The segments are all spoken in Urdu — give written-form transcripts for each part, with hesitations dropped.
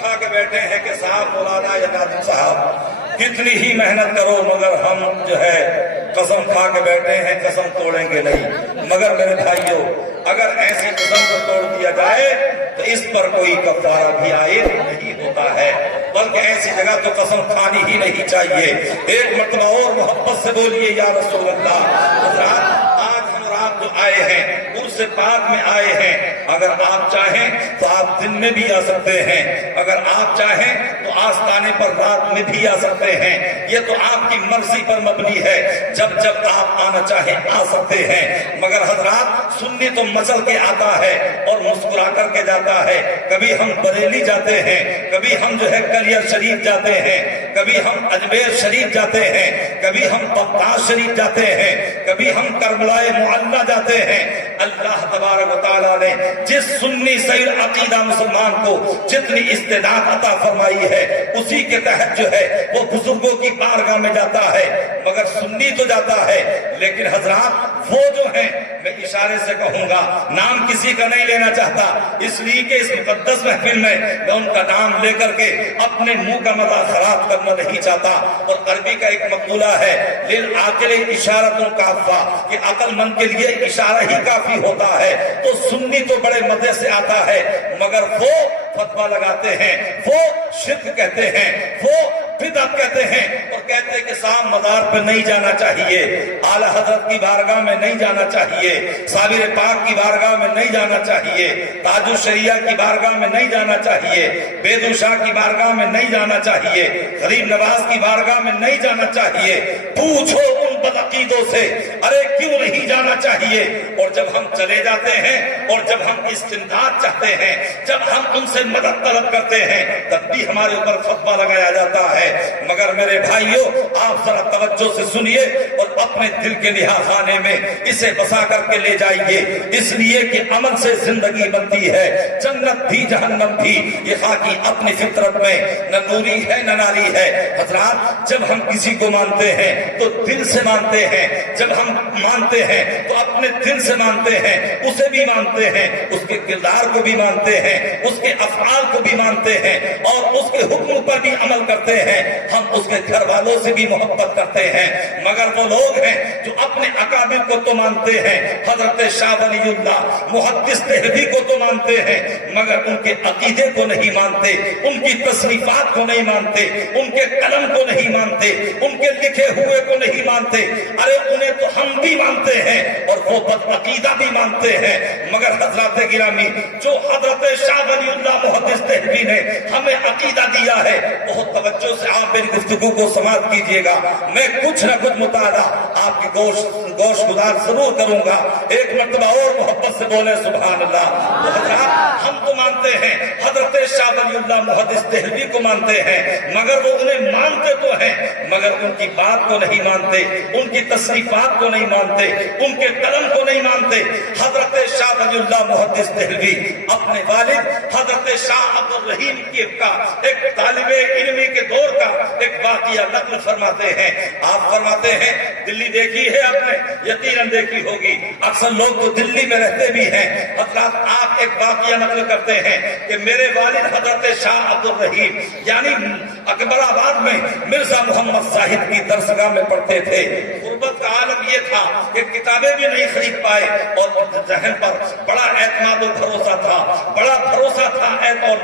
کھا کے بیٹھے ہیں کہ صاحب مولانا یا ناظم صاحب کتنی ہی محنت کرو مگر ہم جو ہے قسم کھا کے بیٹھے ہیں قسم توڑیں گے نہیں۔ مگر میرے بھائیوں اگر ایسی قسم کو توڑ دیا جائے تو اس پر کوئی کفارہ بھی عائد نہیں ہوتا ہے، بلکہ ایسی جگہ تو قسم کھانی ہی نہیں چاہیے۔ ایک مرتبہ اور محبت سے بولیے یا رسول اللہ۔ حضرات آج ہم رات جو آئے ہیں عرس پاک میں آئے ہیں، اگر آپ چاہیں تو آپ دن میں بھی آ سکتے ہیں، اگر آپ چاہیں تو آستانے پر رات میں بھی آ سکتے ہیں، یہ تو آپ کی مرضی پر مبنی ہے، جب جب آپ آنا چاہیں آ سکتے ہیں۔ مگر حضرات سنی تو مچل کے آتا ہے اور مسکرا کر کے جاتا ہے۔ کبھی ہم بریلی جاتے ہیں، کبھی ہم جو ہے کلیئر شریف جاتے ہیں، کبھی ہم اجمیر شریف جاتے ہیں، کبھی ہم بغداد شریف جاتے ہیں، کبھی ہم کربلا معلیٰ جاتے ہیں۔ اللہ تبارک و تعالیٰ نے جس سنی سیر عقیدہ مسلمان کو جتنی استعداد عطا فرمائی ہے اسی کے تحت جو ہے وہ بزرگوں کی بارگاہ میں جاتا ہے۔ مگر سنی تو جاتا ہے، لیکن حضرات وہ جو ہیں میں اشارے سے کہوں گا، نام کسی کا نہیں لینا چاہتا اس لیے کہ اس مقدس محفل میں ان کا نام لے کر کے اپنے منہ کا مزہ خراب کرنا نہیں چاہتا۔ اور عربی کا ایک مقولہ ہے للعاقل اشارۃ کافہ، کہ عقل مند کے لیے اشارہ ہی کافی ہوتا ہے۔ تو سنی تو بڑے مزے سے آتا ہے، مگر وہ فتویٰ لگاتے ہیں، وہ شرک کہتے ہیں، وہ بدعت کہتے ہیں، اور کہتے ہیں کہ صاحب مزار پہ نہیں جانا چاہیے، اعلیٰ حضرت کی بارگاہ میں نہیں جانا چاہیے، صابر پاک کی بارگاہ میں نہیں جانا چاہیے، تاج الشریعہ کی بارگاہ میں نہیں جانا چاہیے، بیدو شاہ کی بارگاہ میں نہیں جانا چاہیے، غریب نواز کی بارگاہ میں نہیں جانا چاہیے۔ پوچھو ان بدعقیدوں سے ارے کیوں نہیں جانا چاہیے؟ اور جب ہم چلے جاتے ہیں اور جب ہم استمداد چاہتے ہیں، جب ہم ان سے مدد طلب کرتے ہیں، تب بھی ہمارے اوپر فتویٰ لگایا جاتا ہے۔ مگر میرے بھائیوں آپ ذرا توجہ سے سنیے اور اپنے دل کے لحاظ خانے میں اسے بسا کر کے لے جائیے، اس لیے کہ عمل سے زندگی بنتی ہے، جنت بھی جہنم بھی۔ یہ خاکی اپنی فطرت میں نہ نوری ہے نہ ناری ہے۔ حضرات جب ہم کسی کو مانتے ہیں تو دل سے مانتے ہیں، جب ہم مانتے ہیں تو اپنے دل سے مانتے ہیں، اسے بھی مانتے ہیں، اس کے کردار کو بھی مانتے ہیں، اس کے افعال کو بھی مانتے ہیں، اور اس کے حکم پر بھی عمل کرتے ہیں۔ ہم اس کے گھر والوں سے بھی محبت کرتے ہیں۔ مگر وہ لوگ ہیں جو اپنے اکابر کو تو مانتے ہیں، حضرت شاہ ولی اللہ محدث دہلوی کو تو مانتے ہیں، مگر ان کے عقیدے کو نہیں مانتے، ان کی تصنیفات کو نہیں مانتے، ان کے قلم کو نہیں مانتے، ان کے لکھے ہوئے کو نہیں مانتے۔ ارے انہیں تو ہم بھی مانتے ہیں اور وہ بد عقیدہ بھی مانتے ہیں، مگر حضرات گرامی جو حضرت شاہ ولی اللہ محدث دہلوی نے ہمیں عقیدہ دیا ہے، بہت توجہ سے آپ میری گفتگو کو سماعت کیجئے گا۔ میں کچھ نہ کچھ مطالعہ آپ کی گوش گزار ضرور کروں گا۔ ایک مرتبہ اور محبت سے بولے سبحان اللہ۔ تو حضرات ہم تو مانتے ہیں حضرت شاہ ولی اللہ محدث دہلوی کو مانتے ہیں، مگر وہ انہیں مانتے تو ہیں مگر ان کی بات کو نہیں مانتے، ان کی تصنیفات کو نہیں مانتے، ان کے قلم کو نہیں مانتے۔ حضرت شاہ ولی اللہ محدث دہلوی اپنے والد حضرت شاہ عبد الرحیم کی ایک طالب علمی کے دور کا ایک واقعہ نقل فرماتے ہیں۔ آپ فرماتے ہیں دلی دیکھی ہے آپ نے، یقیناً دیکھی ہوگی، اکثر لوگ تو دلی میں رہتے بھی ہیں۔ حضرات آپ ایک واقعہ نقل کرتے ہیں کہ میرے والد حضرت شاہ عبد الرحیم یعنی اکبر آباد میں مرزا محمد صاحب کی درسگاہ میں پڑھتے تھے۔ غربت کا عالم یہ تھا کہ کتابیں بھی نہیں خرید پائے اور ذہن پر بڑا اعتماد و بھروسہ تھا، بڑا بھروسہ تھا اور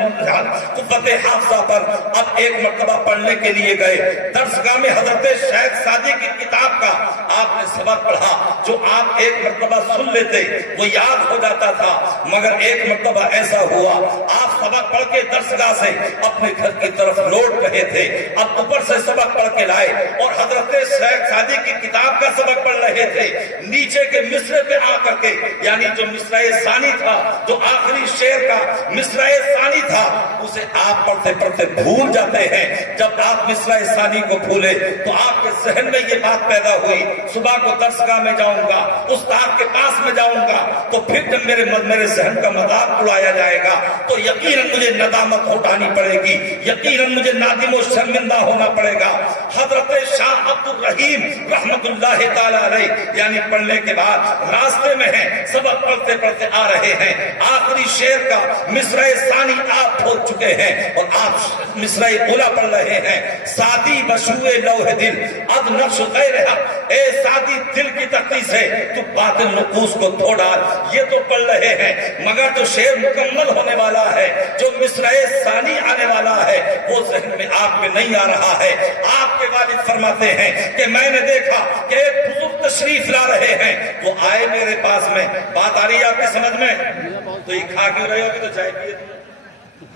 قوت حافظہ پر۔ اب ایک مرتبہ پڑھنے کے لیے گئے، درسگاہ میں حضرت شیخ سعدی کی کتاب کا آپ نے سبق پڑھا، جو آپ ایک مرتبہ سن لیتے وہ یاد ہو جاتا تھا، مگر ایک مرتبہ ایسا ہوا آپ سبق پڑھ کے درسگاہ سے اپنے گھر کی طرف لوٹ رہے تھے، اب اوپر سے سبق پڑھ کے لائے اور حضرت شیخ سعدی کی کتاب کا سبق پڑھ رہے تھے، نیچے کے مصرے پہ آ کر کے یعنی جو مصرع ثانی تھا، جو آخری شعر کا مصرع ثانی تھا، اسے آپ پڑھتے پڑھتے بھول جاتے ہیں۔ جب آپ مصرع ثانی کو بھولے تو آپ کے ذہن میں یہ بات پیدا ہوئی صبح کو درسگاہ میں جاؤں گا، استاد کے پاس میں جاؤں گا، تو پھر جب میرے ذہن کا مذاق اڑایا جائے گا تو یقیناً مجھے ندامت اٹھانی پڑے گی، یقیناً مجھے نادم و شرمندہ ہونا پڑے گا۔ حضرت شاہ عبد الرحیم رحمت اللہ تعالی علیہ یعنی پڑھنے کے بعد راستے میں ہیں، سبق پڑھتے پڑھتے آ رہے ہیں، آخری شعر کا مصرع ثانی آپ پھول چکے ہیں اور آپ مصرع اولا پڑھ رہے ہیں۔ سادی بشوئے لوح دل اب نقش غیر حق، اے سادی دل کی تختی سے تو باطل نقوص کو دھو ڈال، یہ تو پڑھ رہے ہیں مگر جو شعر مکمل ہونے والا ہے، جو مصرع ثانی آنے والا ہے، وہ ذہن میں آپ میں نہیں آ رہا ہے۔ آپ کے والد فرماتے ہیں کہ میں نے دیکھا کہ ایک بزرگ تشریف لا رہے ہیں، وہ آئے میرے پاس میں، بات آ رہی ہے آپ کی سمجھ میں؟ تو یہ کھا کیوں رہے ہوگی تو چائے پیے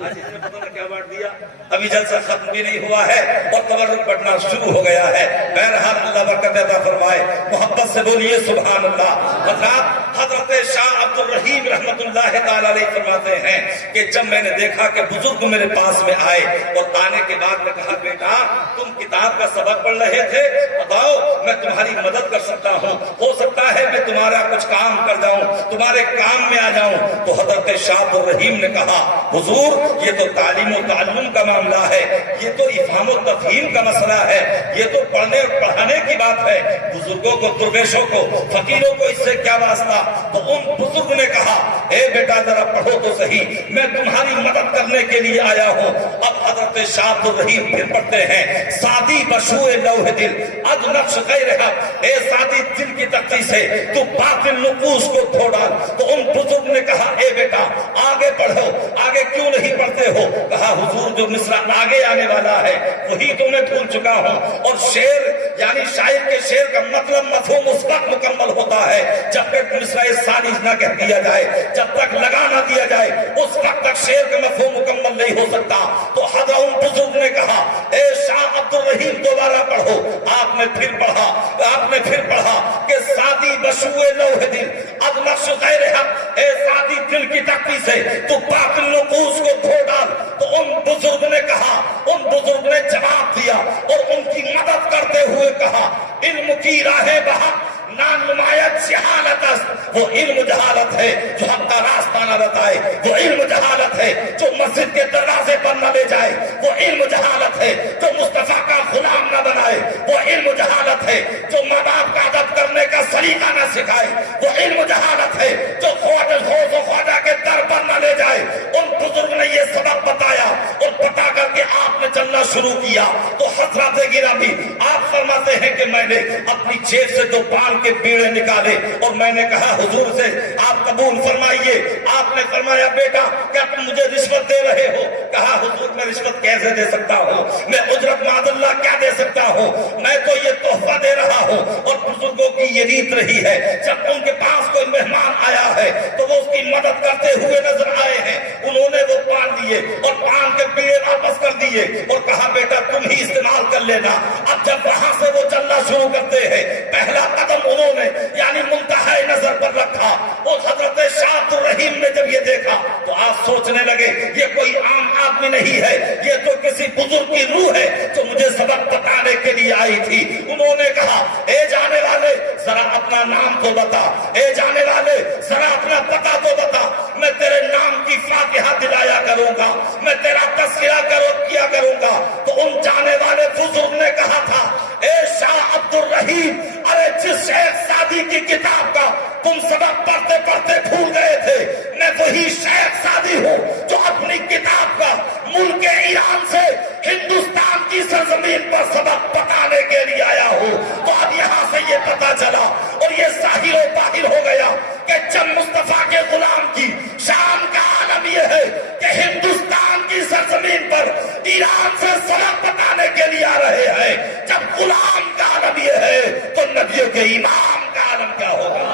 آج اس نے پتہ نہ کیا بانٹ دیا، ابھی جلسہ ختم بھی نہیں ہوا ہے اور تبرک بٹنا شروع ہو گیا ہے۔ بہرحال اللہ برکت عطا فرمائے، محبت سے بولیے سبحان اللہ۔ حضرات حضرت شاہ عبد الرحیم رحمت اللہ تعالی علیہ فرماتے ہیں کہ جب میں نے دیکھا کہ بزرگ میرے پاس میں آئے اور آنے کے بعد میں کہا بیٹا تم کتاب کا سبق پڑھ رہے تھے، بتاؤ میں تمہاری مدد کر سکتا ہوں، ہو سکتا ہے میں تمہارا کچھ کام کر جاؤں، تمہارے کام میں آ جاؤں۔ تو حضرت شاہ عبد الرحیم نے کہا حضور یہ تو تعلیم و تعلم کا معاملہ ہے، یہ تو افہام و تفہیم کا مسئلہ ہے، یہ تو پڑھنے اور پڑھانے کی بات ہے، بزرگوں کو درویشوں کو فقیروں کو اس سے کیا واسطہ؟ تو ان بزرگ نے کہا اے بیٹا ذرا پڑھو تو صحیح، میں تمہاری مدد کرنے کے لیے آیا ہوں۔ اب حضرت شاہ عبد الرحیم پھر پڑھتے ہیں سادی بشوئے لوح دل اد نقش غیر حق، اے سادی دل کی تختی سے تو باطل نقوص کو دھو ڈال۔ تو ان بزرگ نے کہا اے بیٹا آگے پڑھو، آگے کیوں نہیں پڑھتے ہو؟ کہا حضور جو مصرع آگے آنے والا ہے وہی تو میں بھول چکا ہوں، اور شعر یعنی شاعر کے شعر کا مطلب مفہوم اس وقت مکمل ہوتا ہے جب تک مصرع ثانی نہ کہہ دیا جائے، جب تک لگا نہ دیا جائے اس وقت تک شعر کا مفہوم مکمل نہیں ہو سکتا۔ تو حضرت ان بزرگ نے کہا اے شاہ عبد الرحیم دوبارہ پڑھو۔ آپ نے پھر پڑھا کہ سادی بشوئے لوح دل اب نقش غیر حق، اے سادی دل کی تختی سے تو باطل نقوص کو دھو ڈال۔ تو ان بزرگ نے کہا، ان بزرگ نے جواب دیا اور ان کی مدد کرتے ہوئے کہا علم کی راہ بہا نان نمایت جہالت است، وہ علم جہالت ہے جو حق کا راستہ نہ بتائے، وہ علم جہالت ہے جو مسجد کے دروازے پر نہ لے جائے، وہ علم جہالت ہے جو مصطفیٰ کا غلام نہ بنائے، وہ علم جہالت ہے جو ماں باپ کا ادب کرنے کا سلیقہ نہ سکھائے، وہ علم جہالت ہے جو خواجہ کے در پر نہ لے جائے۔ ان بزرگ نے یہ سبق بتایا اور بتا کر کے آپ نے چلنا شروع کیا۔ تو حضرات گرامی آپ فرماتے ہیں کہ میں نے اپنی جیب سے دو پان کے بیڑے نکالے اور میں نے کہا حضور سے آپ قبول فرمائیے۔ آپ نے فرمایا بیٹا کیا تم مجھے رشوت دے رہے ہو؟ کہا حضور میں رشوت کیسے دے سکتا ہوں، میں اجرت معاذ اللہ کیا دے سکتا ہوں، میں تو یہ تحفہ دے رہا ہوں۔ اور بزرگوں کی یہ ریت رہی ہے جب ان کے پاس کوئی مہمان آیا ہے تو وہ اس کی مدد کرتے ہوئے نظر آئے ہیں، انہوں نے وہ پان دیے اور پان کے بیڑے واپس کر دیے اور کہا بیٹا تم ہی استعمال کر لینا۔ اب جب وہاں سے وہ چلنا شروع کرتے ہیں پہلا قدم انہوں نے یعنی منتہائی نظر پر رکھا۔ اور حضرت شاہ عبد الرحیم نے جب یہ دیکھا تو آپ سوچنے لگے یہ کوئی عام آدمی نہیں ہے، یہ تو کسی بزرگ کی روح ہے جو مجھے سبق بتانے کے لیے آئی تھی۔ انہوں نے کہا اے جانے والے ذرا اپنا نام تو بتا، اے جانے والے ذرا اپنا پتہ تو بتا، میں تیرے نام کی فاتحہ دلایا کروں گا، میں تیرا تذکرہ کیا کروں گا۔ تو ان جانے والے بزرگ نے کہا تھا اے شاہ عبد الرحیم ارے جس شیخ سعدی کی کتاب کا تم سبق پڑھتے پڑھتے بھول گئے تھے میں وہی شیخ سعدی ہوں جو اپنی کتاب کا ملک ایران سے ہندوستان کی سرزمین پر سبق بتانے کے لیے آیا ہوں۔ تو اب یہاں سے یہ پتا چلا اور یہ ظاہر و باہر ہو گیا کہ جب مصطفیٰ کے غلام کی شان کا عالم یہ ہے کہ ہندوستان کی سرزمین پر ایران سے سبق بتانے کے لیے آ رہے ہیں، جب غلام کا عالم یہ ہے تو نبیوں کے امام کا عالم کیا ہوگا؟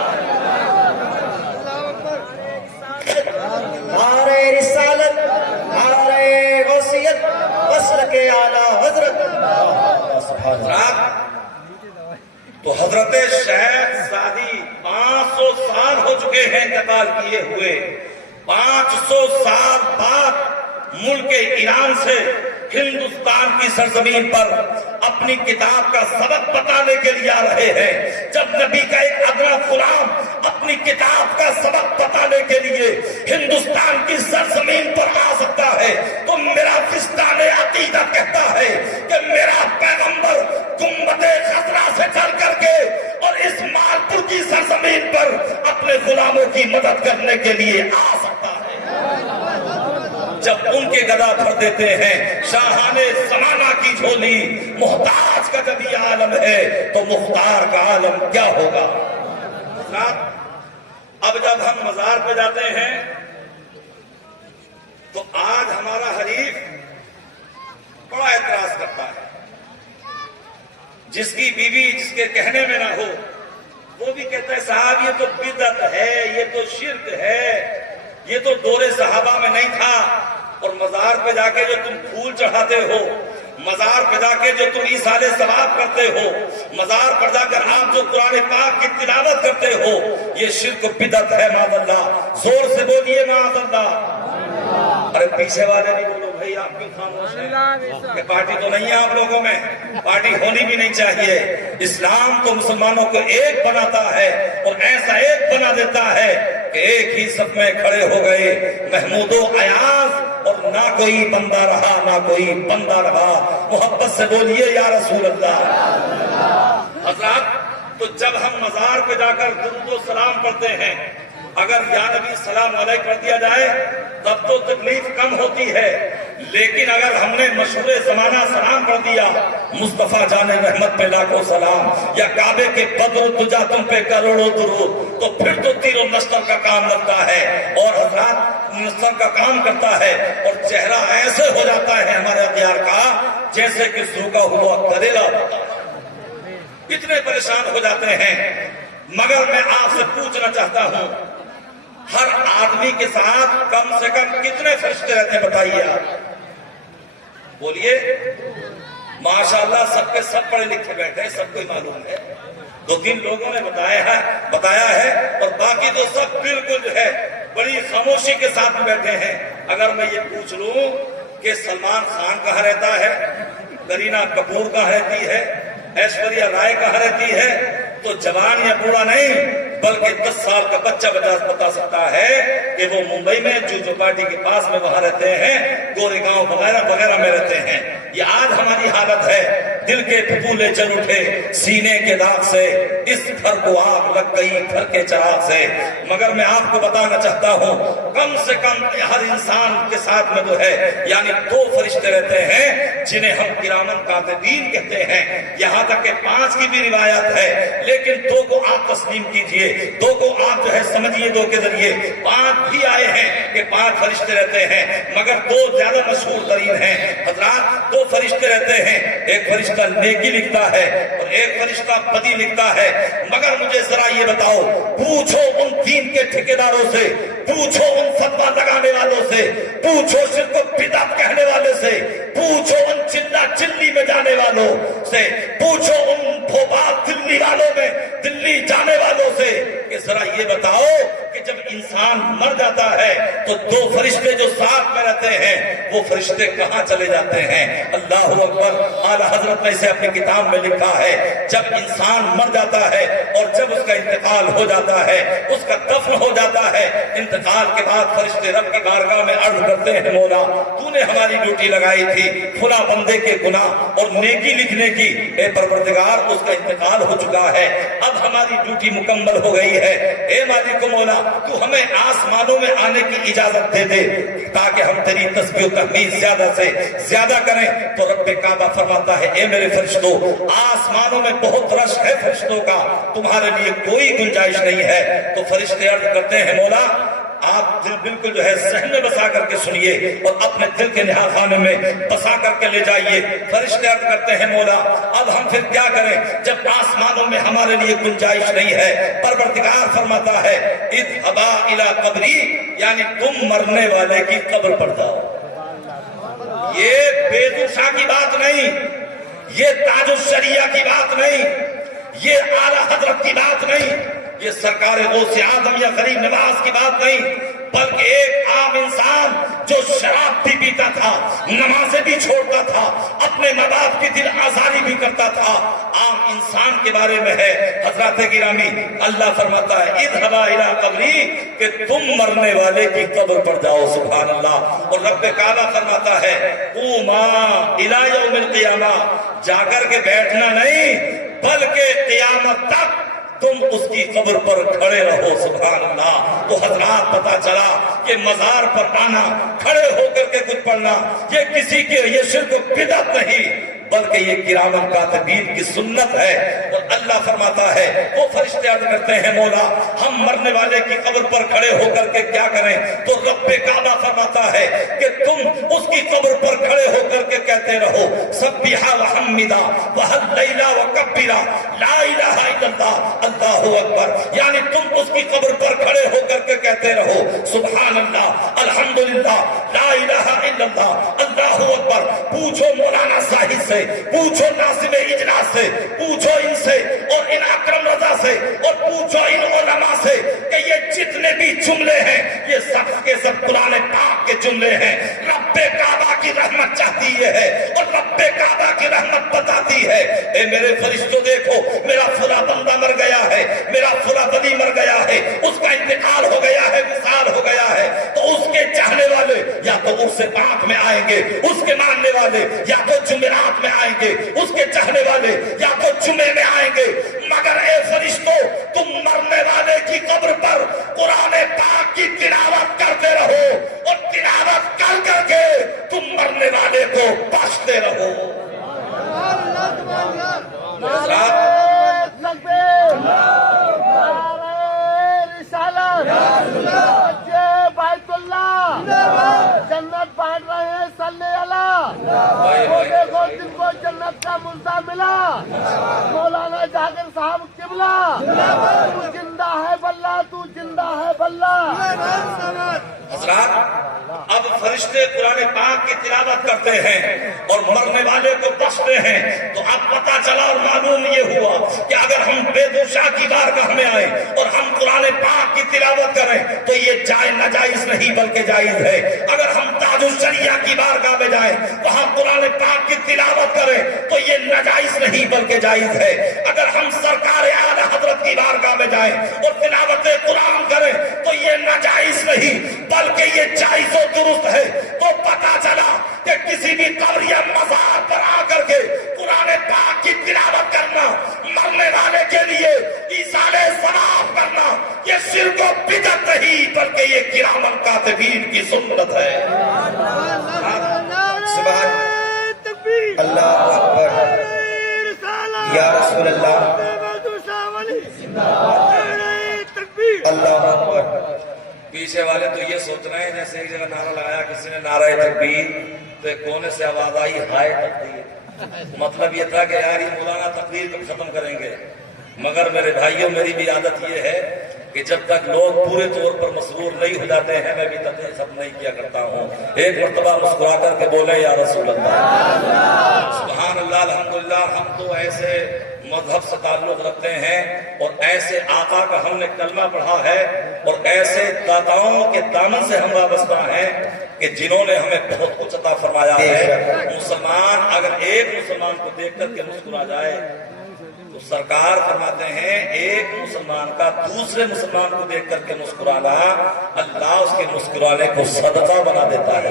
نعرہ رسالت، نعرہ وصیت، وصل کے اعلیٰ حضرت۔ تو حضرت شیخ سعدی 500 سال ہو چکے ہیں انتقال کیے ہوئے، 500 سال بعد ملک ایران سے ہندوستان کی سرزمین پر اپنی کتاب کا سبق بتانے کے لیے آ رہے ہیں۔ جب نبی کا ایک ادنا غلام اپنی کتاب کا سبق بتانے کے لیے ہندوستان کی سرزمین پر آ سکتا ہے تو میرا وجدان عقیدت کہتا ہے کہ میرا پیغمبر گنبد خضرا مدد کرنے کے لیے آ سکتا ہے۔ جب ان کے گدا بھر دیتے ہیں شاہان زمانہ کی جھولی، محتاج کا جب یہ عالم ہے تو مختار کا عالم کیا ہوگا؟ اب جب ہم مزار پہ جاتے ہیں تو آج ہمارا حریف بڑا اعتراض کرتا ہے، جس کی بیوی جس کے کہنے میں نہ ہو وہ بھی کہتا ہے صاحب یہ تو بدعت ہے، یہ تو شرک ہے، یہ تو دور صحابہ میں نہیں تھا۔ اور مزار پہ جا کے جو تم پھول چڑھاتے ہو، مزار پہ جا کے جو تم ایصال ثواب کرتے ہو، مزار پر جا کر آپ جو قرآن پاک کی تلاوت کرتے ہو، یہ شرک و بدعت ہے معاذ اللہ۔ زور سے بولیے معاذ اللہ۔ ارے پیچھے والے نہیں بولو بھائی، آپ کیوں خاموش ہیں؟ کہ پارٹی تو نہیں ہے آپ لوگوں میں، پارٹی ہونی بھی نہیں چاہیے۔ اسلام تو مسلمانوں کو ایک بناتا ہے اور ایسا ایک بنا دیتا ہے کہ ایک ہی صف میں کھڑے ہو گئے محمود و ایاز، اور نہ کوئی بندہ رہا نہ کوئی بندہ رہا۔ محبت سے بولیے یا رسول اللہ۔ حضرات، تو جب ہم مزار پہ جا کر درود و سلام پڑھتے ہیں، اگر یا نبی سلام علیک پڑھ دیا جائے تب تو تکلیف کم ہوتی ہے، لیکن اگر ہم نے مشہور زمانہ سلام پڑھ دیا، مصطفیٰ جان رحمت پہ لاکھوں سلام، یا کعبے کے بدر تجا تم پہ کروڑوں درود، تو پھر تو تیر و نشتر کا کام لگتا ہے اور حضرات نشتر کا کام کرتا ہے، اور چہرہ ایسے ہو جاتا ہے ہمارے اختیار کا جیسے کہ سوکھا ہوا کریلا ہوتا ہے۔ اتنے پریشان ہو جاتے ہیں۔ مگر میں آپ سے پوچھنا چاہتا ہوں، ہر آدمی کے ساتھ کم سے کم کتنے فرشتے رہتے ہیں بتائیے آپ؟ بولیے۔ ماشاءاللہ سب کے سب پڑھے لکھے بیٹھے ہیں، سب کو ہی معلوم ہے، 2-3 لوگوں نے بتایا ہے اور باقی تو سب بالکل جو ہے بڑی خاموشی کے ساتھ بیٹھے ہیں۔ اگر میں یہ پوچھ لوں کہ سلمان خان کہاں رہتا ہے، کرینہ کپور کہاں رہتی ہے، ایشوریا رائے کہاں رہتی ہے، تو جوان یا بوڑھا نہیں بلکہ 10 سال کا بچہ بتا سکتا ہے کہ وہ ممبئی میں جو چوپاٹی کے پاس میں وہاں رہتے ہیں، گورے گاؤں وغیرہ وغیرہ میں رہتے ہیں۔ یہ آج ہماری حالت ہے، دل کے پھپھولے چل اٹھے سینے کے داغ سے، اس گھر کو آگ لگ گئی گھر کے چراغ سے۔ مگر میں آپ کو بتانا چاہتا ہوں، کم سے کم ہر انسان کے ساتھ میں جو ہے یعنی 2 فرشتے رہتے ہیں جنہیں ہم کرامن کاتبین کہتے ہیں۔ یہاں تک کہ 5 کی بھی روایت ہے، لیکن 2 کو آپ تسلیم کیجئے، 2 کو آپ جو ہے سمجھیے، 2 کے ذریعے 5 بھی آئے ہیں کہ 5 فرشتے رہتے ہیں، مگر 2 زیادہ مشہور ترین ہیں۔ حضرات 2 فرشتے رہتے ہیں، ایک فرشتہ نیکی لکھتا ہے اور ایک فرشتہ بدی لکھتا ہے۔ مگر مجھے ذرا یہ بتاؤ، پوچھو ان دین کے ٹھیکیداروں سے، پوچھو ان فتویٰ لگانے والوں سے، پوچھو شرک و بدعت کہنے والے سے، پوچھو ان چلا چلی میں جانے والوں سے، پوچھو ان بھوپال دلی والوں میں دلی جانے والوں سے کہ ذرا یہ بتاؤ کہ جب انسان مر جاتا ہے تو 2 فرشتے جو ساتھ میں رہتے ہیں وہ فرشتے کہاں چلے جاتے ہیں؟ اللہ اکبر۔ اعلیٰ حضرت نے اسے اپنی کتاب میں لکھا ہے، جب انسان مر جاتا ہے اور جب اس کا انتقال ہو جاتا ہے، اس کا دفن ہو جاتا ہے، انتقال کے بعد فرشتے رب کی بارگاہ میں عرض کرتے ہیں، مولا تو نے ہماری ڈیوٹی لگائی تھی فلاں بندے کے گناہ اور نیکی لکھنے کی، اے پروردگار اس کا انتقال ہو چکا ہے، اب ہماری ڈیوٹی مکمل ہو گئی ہے، اے مالک و مولا تو ہمیں آسمانوں میں آنے کی اجازت دے دے تاکہ ہم تیری تسبیح و تحمید زیادہ سے زیادہ کریں۔ تو رب کعبہ فرماتا ہے، اے میرے فرشتوں، آسمانوں میں بہت رش ہے فرشتوں کا، تمہارے لیے کوئی گنجائش نہیں ہے۔ تو فرشتے عرض کرتے ہیں، مولا آپ دل بالکل جو ہے ذہن میں بسا کر کے سنیے اور اپنے دل کے نہا خانے میں بسا کر کے لے جائیے۔ فرشتے عرض کرتے ہیں، مولا اب ہم پھر کیا کریں جب آسمانوں میں ہمارے لیے گنجائش نہیں ہے؟ پروردگار فرماتا ہے، اذهبا الى قبری، یعنی تم مرنے والے کی قبر پر جاؤ۔ یہ بیدوشاہ کی بات نہیں، یہ تاج الشریعہ کی بات نہیں، یہ اعلیٰ حضرت کی بات نہیں، یہ سرکار غوث اعظم یا غریب نواز کی بات نہیں، بلکہ ایک عام انسان جو شراب بھی پیتا تھا، نمازیں بھی چھوڑتا تھا، اپنے ماں باپ کی دل آزاری بھی کرتا تھا، عام انسان کے بارے میں ہے۔ حضرات گرامی، اللہ فرماتا ہے اذهبا الى قبری، کہ تم مرنے والے کی قبر پر جاؤ۔ سبحان اللہ۔ اور رب کعبہ فرماتا ہے قوما الى یوم القیامہ، جا کر کے بیٹھنا نہیں بلکہ قیامت تک تم اس کی قبر پر کھڑے رہو. سبحان اللہ. تو حضرات پتا چلا کہ مزار پر آنا، کھڑے ہو کر کے کچھ پڑھنا، یہ کسی کے یہ شرک و بدعت نہیں بلکہ یہ کرامن کاتبین کی سنت ہے. اور اللہ فرماتا ہے، وہ فرشتے عرض کرتے ہیں مولا ہم مرنے والے کی قبر پر کھڑے ہو کر کے کیا کریں؟ تو رب کعبہ فرماتا ہے کہ تم اس کی قبر پر کھڑے ہو کر کے کہتے رہو سبحا وحمدا وہلیلا وکبرا لا الہ الا اللہ اللہ اکبر. یعنی تم اس کی قبر پر کھڑے ہو کر کے کہتے رہو سبحان اللہ الحمدللہ لا الہ الا اللہ اللہ اکبر. پوچھو مولانا صاحب سے، پوچھو ناظم اجلاس سے، پوچھو ان سے اور ان اکرم رضا سے اور پوچھو ان علماء سے کہ یہ جتنے بھی جملے ہیں یہ سب کے سب قرآن پاک کے جملے ہیں. رب کعبہ کی رحمت چاہتی ہے اور رب کعبہ کی رحمت بتاتی ہے اے میرے فرشتوں دیکھو میرا فلاں بندہ مر گیا ہے، میرا فلاں ولی مر گیا ہے، اس کا انتقال ہو گیا ہے، وصال ہو گیا ہے، تو اس کے چاہنے والے یا تو اس سے پاک میں آئیں گے، اس کے ماننے والے یا تو جمعرات میں آئیں گے، اس کے چاہنے والے یا تو جمعے میں آئیں گے. مگر اے فرشتوں تم مرنے والے کی قبر پر قرآن پاک کی تلاوت کرتے رہو اور تلاوت کر کر کے تم مرنے والے کو بخشتے رہو. جنت بانٹ رہے ہیں صلی اللہ. دیکھو جن کو جنت کا ملتا ملا مولانا جاکر صاحب قبلہ تو زندہ ہے بلّہ، تو زندہ ہے بلّہ. حضرات اب فرشتے قرآن پاک کی تلاوت کرتے ہیں اور مرنے والے کو بخشتے ہیں. تو اب پتا چلا اور معلوم یہ ہوا کہ اگر ہم بے دوشا کی بارگاہ میں آئیں اور ہم قرآن پاک کی تلاوت کریں تو یہ ناجائز نہیں بلکہ جائز ہے. اگر ہم تاج الشریعہ کی بارگاہ میں جائیں وہاں قرآن پاک کی تلاوت کریں تو یہ ناجائز نہیں بلکہ جائز ہے. اگر ہم سرکار اعلی حضرت کی بارگاہ میں جائیں اور تلاوت قرآن کریں تو یہ ناجائز نہیں بلکہ یہ جائز و درست ہے. تو پتا چلا کہ کسی بھی قبر یا مزار پر آ کر کے قرآن پاک کی تلاوت کرنا، مرنے والے کے لیے ایصال ثواب کرنا، یہ شرک و بدعت نہیں بلکہ یہ کرامن کاتبین کی سنت ہے. سبحان اللہ اکبر یا رسول اللہ اللہ اکبر. پیچھے والے تو یہ سوچ رہے ہیں جیسے ایک جگہ نعرہ لگایا کسی نے نعرہ تکبیر تو ایک کونے سے آواز آئی ہائے تکبیر. مطلب یہ تھا کہ یار یہ مولانا تقریر کو ختم کریں گے. مگر میرے بھائیوں میری بھی عادت یہ ہے کہ جب تک لوگ پورے طور پر مسرور نہیں ہو جاتے ہیں میں بھی تقریر ختم نہیں کیا کرتا ہوں. ایک مرتبہ مسکرا کر کے بولے یا رسول اللہ. سبحان اللہ الحمدللہ. ہم تو ایسے مذہب سے تعلق رکھتے ہیں اور ایسے آقا کا ہم نے کلمہ پڑھا ہے اور ایسے داتاؤں کے دامن سے ہم وابستہ ہیں کہ جنہوں نے ہمیں بہت کچھ عطا فرمایا ہے. مسلمان اگر ایک مسلمان کو دیکھ کر کے مسکرا جائے تو سرکار فرماتے ہیں ایک مسلمان کا دوسرے مسلمان کو دیکھ کر کے مسکرانا اللہ اس کے مسکرانے کو صدقہ بنا دیتا ہے.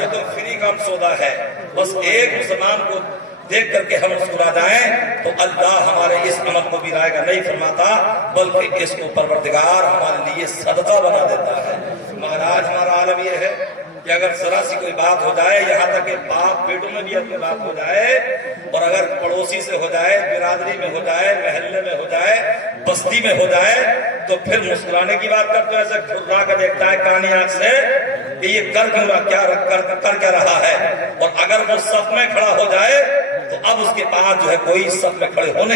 یہ تو فری کا سودا ہے. بس ایک مسلمان کو دیکھ کر کے ہم مسکرا جائیں تو اللہ ہمارے اس عمل کو بھی رائے گا نہیں فرماتا بلکہ اس کو پروردگار ہمارے لیے صدقہ بنا دیتا ہے. مگر آج ہمارا عالم یہ ہے کہ اگر ذرا سی کوئی بات ہو جائے یہاں تک کہ باپ بیٹوں میں بھی اپنی بات ہو جائے اور اگر پڑوسی سے ہو جائے، برادری میں ہو جائے، محلے میں ہو جائے، بستی میں ہو جائے تو پھر مسکرانے کی بات کرتے ایسے کھرا کر دیکھتا ہے کانی آنکھ سے کہ یہ کر کیا رہا ہے. اور اگر وہ صف میں کھڑا ہو جائے تو اب اس کے پاس جو ہے کوئی صف میں کھڑے ہونے